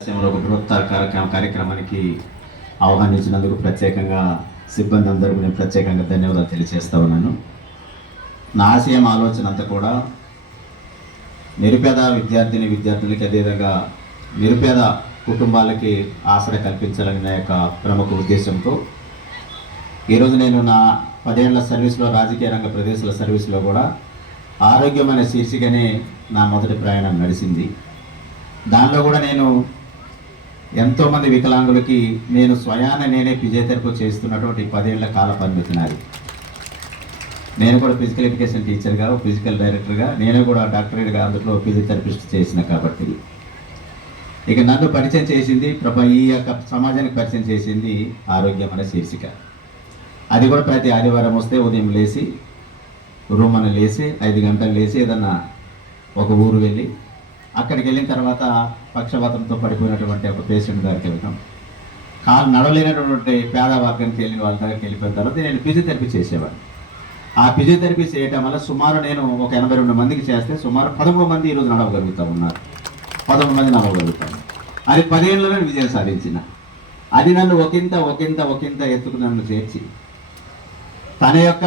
ఒక బృహత్తర కార్యక్రమానికి ఆహ్వానించినందుకు ప్రత్యేకంగా సిబ్బంది అందరికీ నేను ప్రత్యేకంగా ధన్యవాదాలు తెలియజేస్తా ఉన్నాను. నా ఆశయం ఆలోచన అంతా కూడా నిరుపేద విద్యార్థులకి అదేవిధంగా నిరుపేద కుటుంబాలకి ఆసరా కల్పించాలనే యొక్క ప్రముఖ ఉద్దేశంతో ఈరోజు నేను నా 10 ఏళ్ల సర్వీస్లో రాజకీయ రంగ ప్రదేశాల సర్వీస్లో కూడా ఆరోగ్యం అనే శీర్షికనే నా మొదటి ప్రయాణం నడిచింది. దానిలో కూడా నేను ఎంతోమంది వికలాంగులకి నేను స్వయాన నేనే ఫిజియోథెరపీ చేస్తున్నటువంటి 10 ఏళ్ల కాల పరిమితి నాది. నేను కూడా ఫిజికల్ ఎడ్యుకేషన్ టీచర్గా, ఫిజికల్ డైరెక్టర్గా, నేను కూడా డాక్టరేట్గా అందులో ఫిజియోథెరపిస్ట్ చేసిన కాబట్టి ఇక నన్ను పరిచయం చేసింది ఈ యొక్క సమాజానికి పరిచయం చేసింది ఆరోగ్యం అనే శీర్షిక. అది కూడా ప్రతి ఆదివారం వస్తే ఉదయం లేచి రూమ్ లేచి 5 గంటలు లేచి ఏదన్నా ఒక ఊరు వెళ్ళి అక్కడికి వెళ్ళిన తర్వాత పక్షవాతంతో పడిపోయినటువంటి ఒక పేషెంట్ దగ్గరికి వెళ్తాం. కాలు నడవలేనటువంటి పేద వర్గానికి వెళ్ళిన వాళ్ళ దగ్గరికి వెళ్ళిపోయిన తర్వాత నేను ఫిజియోథెరపీ చేసేవాడిని. ఆ ఫిజియోథెరపీ చేయటం వల్ల సుమారు నేను ఒక 82 మందికి చేస్తే సుమారు 13 మంది ఈరోజు నడవగలుగుతూ ఉన్నారు. 13 మంది నడవగలుగుతాను. అది 10 ఏళ్ళలో విజయం సాధించిన. అది నన్ను ఒకంత ఎత్తుకు నన్ను చేర్చి తన యొక్క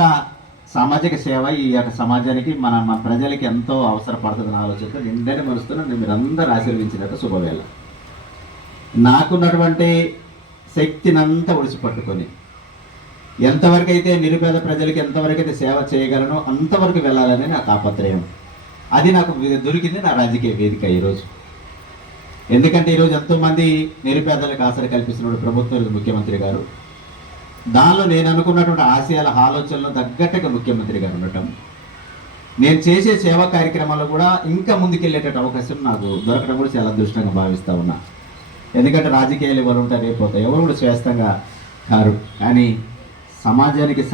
సామాజిక సేవ ఈ యొక్క సమాజానికి మన ప్రజలకి ఎంతో అవసరపడుతుందని ఆలోచనతో నిండని మరుస్తున్న మీరందరూ ఆశీర్వించినట్టు శుభవేళ. నాకున్నటువంటి శక్తినంతా ఒడిసిపట్టుకొని ఎంతవరకు అయితే నిరుపేద ప్రజలకి ఎంతవరకు అయితే సేవ చేయగలనో అంతవరకు వెళ్ళాలని నా తాపత్రయం. అది నాకు దొరికింది నా రాజకీయ వేదిక ఈరోజు. ఎందుకంటే ఈరోజు ఎంతోమంది నిరుపేదలకు ఆసరా కల్పిస్తున్న ప్రభుత్వం ముఖ్యమంత్రి గారు, దానిలో నేను అనుకున్నటువంటి ఆశయాల ఆలోచనలు తగ్గట్టుగా ముఖ్యమంత్రి గారు ఉండటం, నేను చేసే సేవా కార్యక్రమాలు కూడా ఇంకా ముందుకెళ్ళేటట్టు అవకాశం నాకు దొరకడం కూడా చాలా అదృష్టంగా భావిస్తూ ఉన్నా. ఎందుకంటే రాజకీయాలు ఎవరు ఉంటారు, రేపోతాయి, ఎవరు కూడా శ్రేష్టంగా కారు. కానీ సమాజానికి